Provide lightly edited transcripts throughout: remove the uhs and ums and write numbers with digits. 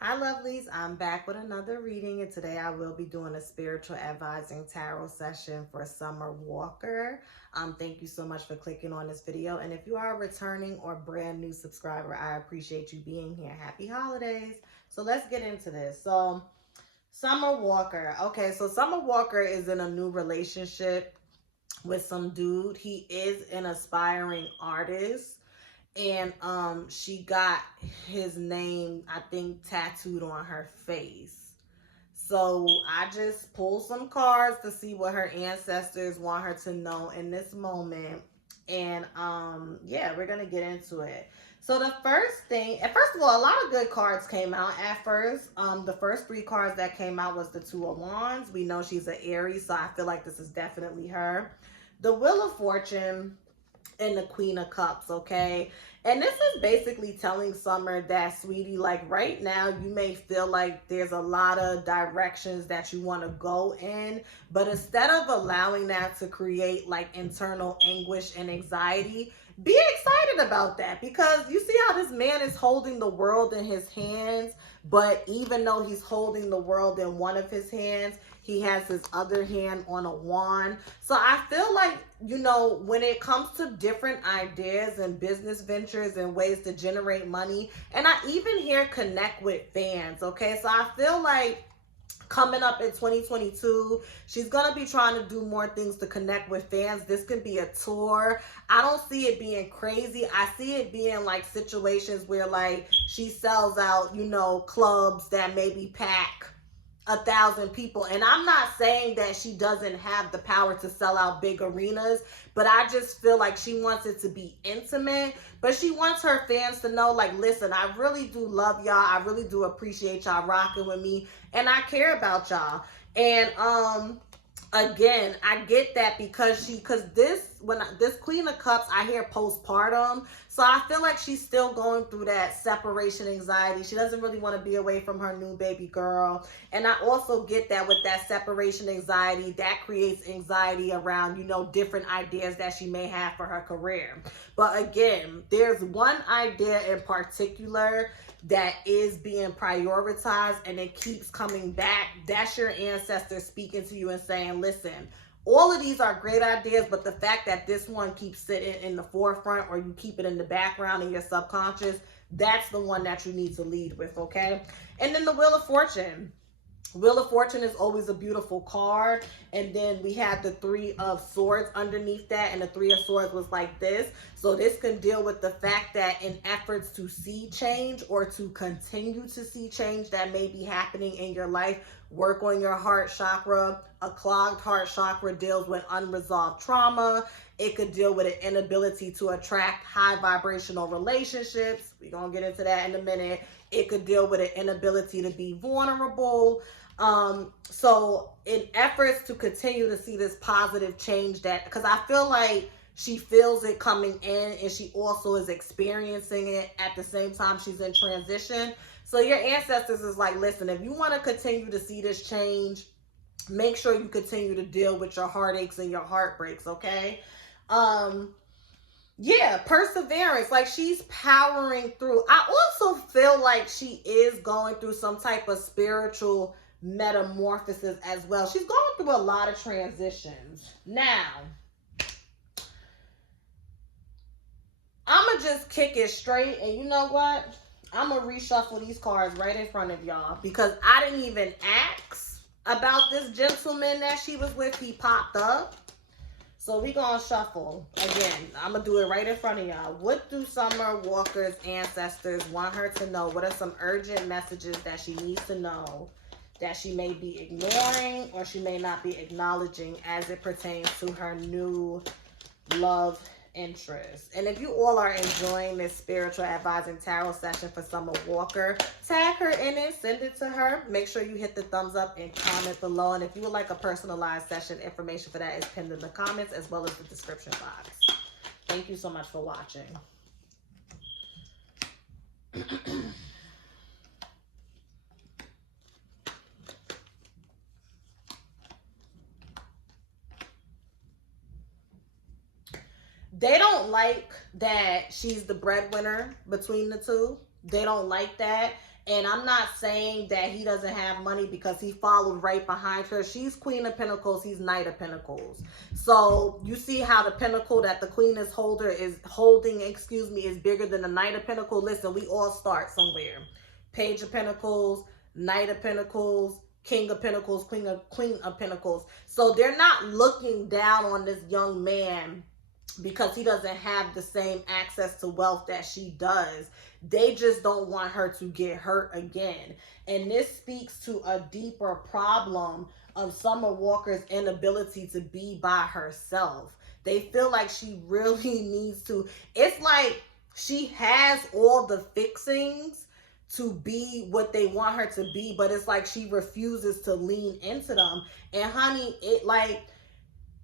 Hi, lovelies. I'm back with another reading, and today I will be doing a spiritual advising tarot session for Summer Walker. Thank you so much for clicking on this video. And if you are a returning or brand new subscriber, I appreciate you being here. Happy holidays. So let's get into this. Summer Walker. Okay, so Summer Walker is in a new relationship with some dude. He is an aspiring artist, and she got his name, I think, tattooed on her face. So I just pulled some cards to see what her ancestors want her to know in this moment. And yeah, we're gonna get into it. So the first thing, and first of all, a lot of good cards came out at first. The first three cards that came out was the Two of Wands. We know she's an Aries, so I feel like this is definitely her. The Wheel of Fortune and the Queen of Cups, okay? And this is basically telling Summer that, sweetie, like right now you may feel like there's a lot of directions that you want to go in, but instead of allowing that to create like internal anguish and anxiety, be excited about that, because you see how this man is holding the world in his hands, but even though he's holding the world in one of his hands, he has his other hand on a wand. So I feel like, when it comes to different ideas and business ventures and ways to generate money, and I even hear connect with fans, okay? So I feel like coming up in 2022, she's gonna be trying to do more things to connect with fans. This could be a tour. I don't see it being crazy. I see it being like situations where like she sells out, clubs that maybe pack 1,000 people. And I'm not saying that she doesn't have the power to sell out big arenas, but I just feel like she wants it to be intimate. But she wants her fans to know, like, listen, I really do love y'all. I really do appreciate y'all rocking with me, and I care about y'all. And again, I get that, because this Queen of Cups, I hear postpartum, so I feel like she's still going through that separation anxiety. She doesn't really want to be away from her new baby girl. And I also get that with that separation anxiety, that creates anxiety around, different ideas that she may have for her career. But again, there's one idea in particular that is being prioritized, and it keeps coming back. That's your ancestors speaking to you and saying, listen, all of these are great ideas, but the fact that this one keeps sitting in the forefront, or you keep it in the background in your subconscious, that's the one that you need to lead with, okay? And then the Wheel of Fortune. Wheel of Fortune is always a beautiful card. And then we have the Three of Swords underneath that. And the Three of Swords was like this. So this can deal with the fact that in efforts to see change, or to continue to see change that may be happening in your life, work on your heart chakra. A clogged heart chakra deals with unresolved trauma. It could deal with an inability to attract high vibrational relationships. We're going to get into that in a minute. It could deal with an inability to be vulnerable. So in efforts to continue to see this positive change, that, because I feel like she feels it coming in, and she also is experiencing it at the same time she's in transition. So your ancestors is like, listen, if you want to continue to see this change, make sure you continue to deal with your heartaches and your heartbreaks, okay? Yeah, perseverance. Like, she's powering through. I also feel like she is going through some type of spiritual metamorphosis as well. She's going through a lot of transitions. Now, I'm going to just kick it straight. And you know what? I'm going to reshuffle these cards right in front of y'all, because I didn't even ask about this gentleman that she was with. He popped up. So we gonna shuffle again. I'm gonna do it right in front of y'all. What do Summer Walker's ancestors want her to know? What are some urgent messages that she needs to know, that she may be ignoring or she may not be acknowledging, as it pertains to her new love interest? And if you all are enjoying this spiritual advising tarot session for Summer Walker, tag her in it, send it to her. Make sure you hit the thumbs up and comment below. And if you would like a personalized session, information for that is pinned in the comments as well as the description box. Thank you so much for watching. They don't like that she's the breadwinner between the two. They don't like that. And I'm not saying that he doesn't have money because he followed right behind her. She's Queen of Pentacles. He's Knight of Pentacles. So you see how the pentacle that the Queen is holding, is bigger than the Knight of Pentacles. Listen, we all start somewhere. Page of Pentacles, Knight of Pentacles, King of Pentacles, Queen of Pentacles. So they're not looking down on this young man because he doesn't have the same access to wealth that she does. They just don't want her to get hurt again. And this speaks to a deeper problem of Summer Walker's inability to be by herself. They feel like she really needs to. It's like she has all the fixings to be what they want her to be, but it's like she refuses to lean into them. And honey, it like,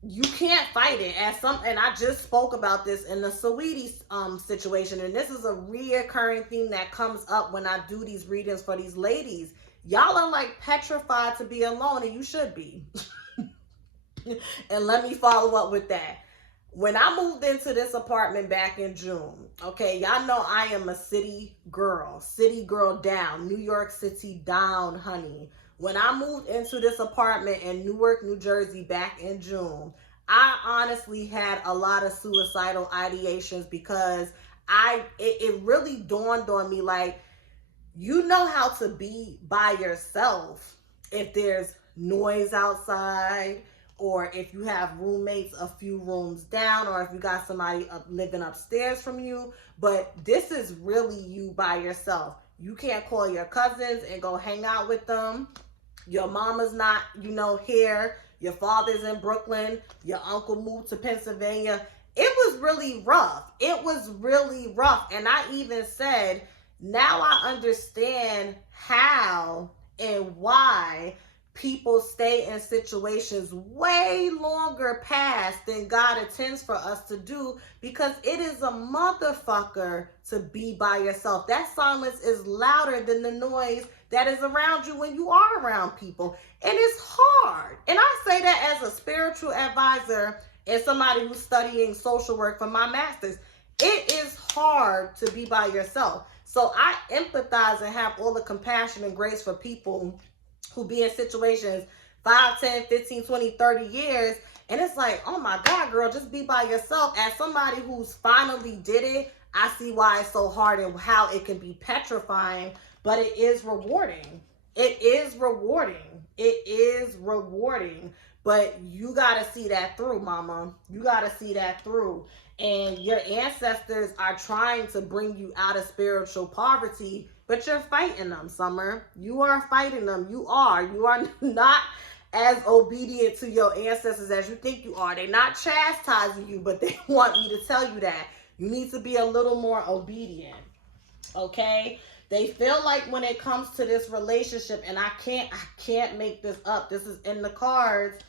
you can't fight it. And I just spoke about this in the Saweetie situation, and this is a reoccurring thing that comes up when I do these readings for these ladies. Y'all are like petrified to be alone, and you should be. And let me follow up with that. When I moved into this apartment back in June, okay, y'all know I am a city girl down, New York City down, honey. When I moved into this apartment in Newark, New Jersey back in June, I honestly had a lot of suicidal ideations because it really dawned on me, like, you know how to be by yourself if there's noise outside, or if you have roommates a few rooms down, or if you got somebody living upstairs from you. But this is really you by yourself. You can't call your cousins and go hang out with them. Your mama's not, here. Your father's in Brooklyn. Your uncle moved to Pennsylvania. It was really rough. And I even said, now I understand how and why people stay in situations way longer past than God intends for us to do, because it is a motherfucker to be by yourself. That silence is louder than the noise that is around you when you are around people. And it's hard. And I say that as a spiritual advisor and somebody who's studying social work for my master's. It is hard to be by yourself. So I empathize and have all the compassion and grace for people who be in situations 5, 10, 15, 20, 30 years. And it's like, oh my God, girl, just be by yourself. As somebody who's finally did it, I see why it's so hard and how it can be petrifying, but it is rewarding. It is rewarding. But you got to see that through, mama. You got to see that through. And your ancestors are trying to bring you out of spiritual poverty, but you're fighting them, Summer. You are fighting them. You are not as obedient to your ancestors as you think you are. They're not chastising you, but they want me to tell you that you need to be a little more obedient. Okay? They feel like when it comes to this relationship, and I can't make this up. This is in the cards.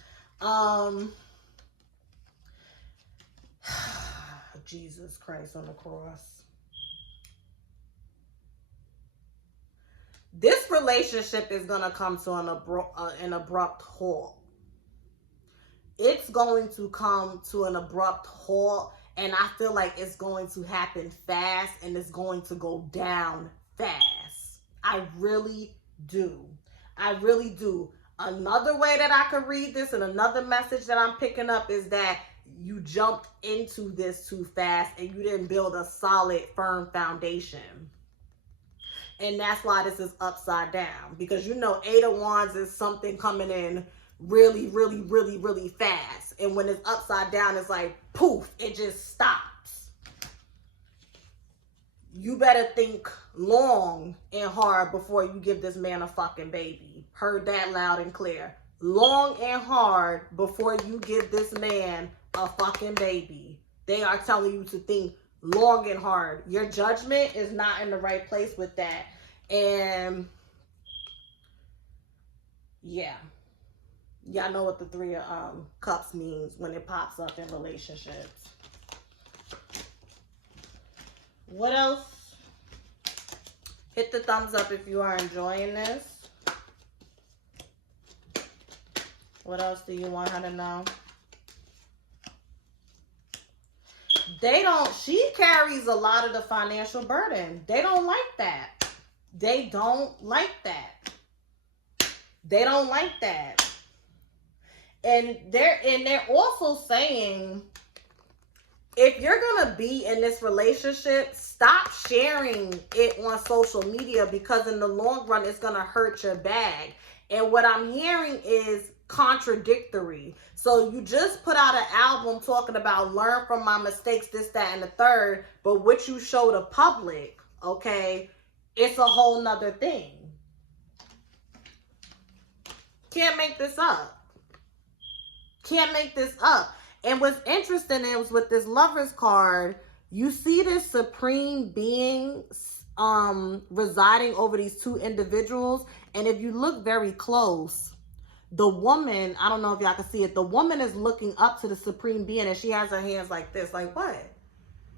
Jesus Christ on the cross. This relationship is going to come to an abrupt halt. It's going to come to an abrupt halt, and I feel like it's going to happen fast, and it's going to go down fast. I really do. Another way that I could read this, and another message that I'm picking up, is that you jumped into this too fast and you didn't build a solid, firm foundation. And that's why this is upside down. Because Eight of Wands is something coming in really, really, really, really fast. And when it's upside down, it's like, poof, it just stops. You better think long and hard before you give this man a fucking baby. Heard that loud and clear. Long and hard before you give this man a fucking baby. They are telling you to think long and hard. Your judgment is not in the right place with that. And yeah, y'all know what the Three of Cups means when it pops up in relationships. What else? Hit the thumbs up if you are enjoying this. What else do you want her to know? She carries a lot of the financial burden. They don't like that. They don't like that. They don't like that. And they're also saying, if you're gonna be in this relationship, stop sharing it on social media, because in the long run it's gonna hurt your bag. And what I'm hearing is contradictory. So you just put out an album talking about learn from my mistakes, this, that, and the third, but what you show the public, okay, it's a whole nother thing. Can't make this up. Can't make this up. And what's interesting is with this Lovers card, you see this supreme being residing over these two individuals. And if you look very close, the woman, I don't know if y'all can see it, the woman is looking up to the supreme being, and she has her hands like this, like, what?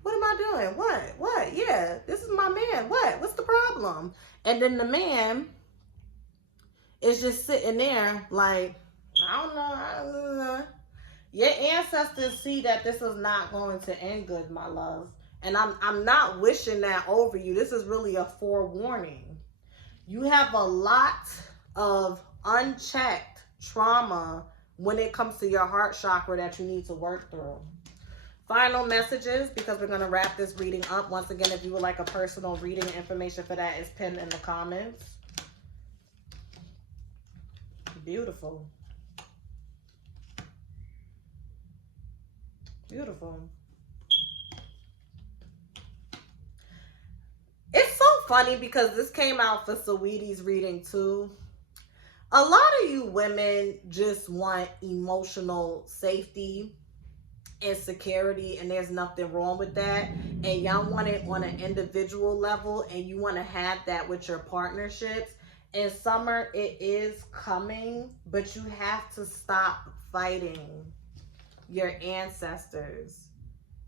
What am I doing? What? Yeah, this is my man. What's the problem? And then the man is just sitting there like, I don't know. Your ancestors see that this is not going to end good, my love. And I'm not wishing that over you. This is really a forewarning. You have a lot of unchecked trauma when it comes to your heart chakra that you need to work through. Final messages, because we're going to wrap this reading up. Once again, if you would like a personal reading, information for that is pinned in the comments. Beautiful. Beautiful. It's so funny because this came out for Saweetie's reading too. A lot of you women just want emotional safety and security, and there's nothing wrong with that. And y'all want it on an individual level, and you want to have that with your partnerships. And Summer, it is coming, but you have to stop fighting your ancestors.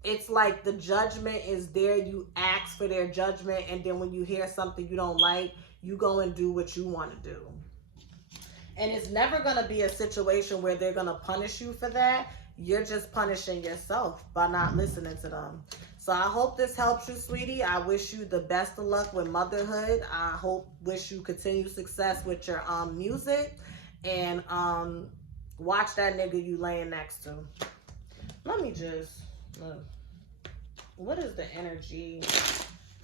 It's like the judgment is there. You ask for their judgment, and then when you hear something you don't like, you go and do what you want to do. And it's never going to be a situation where they're going to punish you for that. You're just punishing yourself by not listening to them. So I hope this helps you, sweetie. I wish you the best of luck with motherhood. I wish you continued success with your music. And watch that nigga you laying next to. Let me just look. What is the energy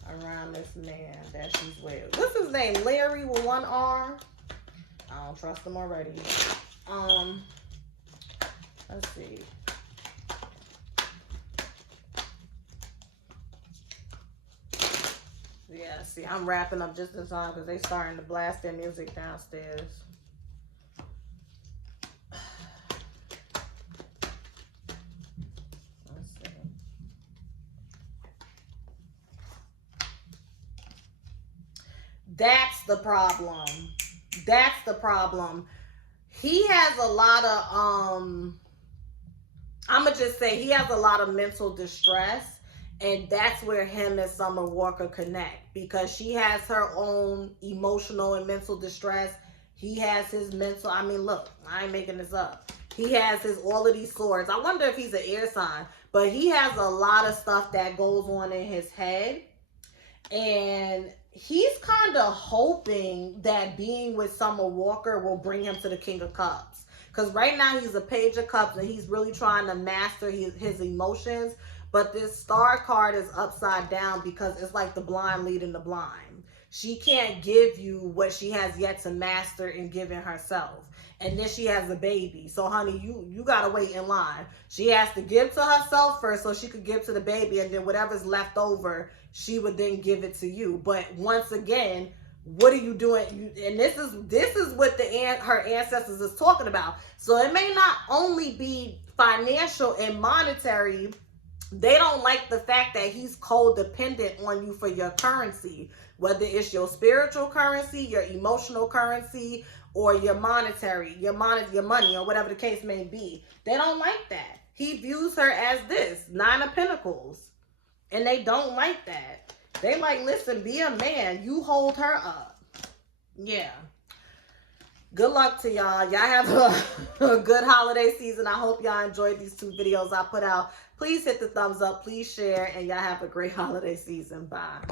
around this man that she's with? What's his name? Larry with one R? I don't trust him already. Let's see. Yeah, see, I'm wrapping up just in time because they starting to blast their music downstairs. Let's see. That's the problem. That's the problem. He has a lot of, I'm going to just say he has a lot of mental distress. And that's where him and Summer Walker connect, because she has her own emotional and mental distress. He has his mental, I mean, look, I ain't making this up. He has all of these swords. I wonder if he's an air sign, but he has a lot of stuff that goes on in his head. And he's kind of hoping that being with Summer Walker will bring him to the King of Cups. Because right now he's a Page of Cups and he's really trying to master his emotions. But this star card is upside down because it's like the blind leading the blind. She can't give you what she has yet to master in giving herself. And then she has a baby. So, honey, you got to wait in line. She has to give to herself first so she could give to the baby. And then whatever's left over, she would then give it to you. But once again, what are you doing? And this is what her ancestors is talking about. So it may not only be financial and monetary. They don't like the fact that he's codependent on you for your currency, whether it's your spiritual currency, your emotional currency, or your monetary, your money, or whatever the case may be. They don't like that. He views her as this, 9 of Pentacles. And they don't like that. They like, listen, be a man. You hold her up. Yeah. Good luck to y'all. Y'all have a good holiday season. I hope y'all enjoyed these 2 videos I put out. Please hit the thumbs up. Please share. And y'all have a great holiday season. Bye.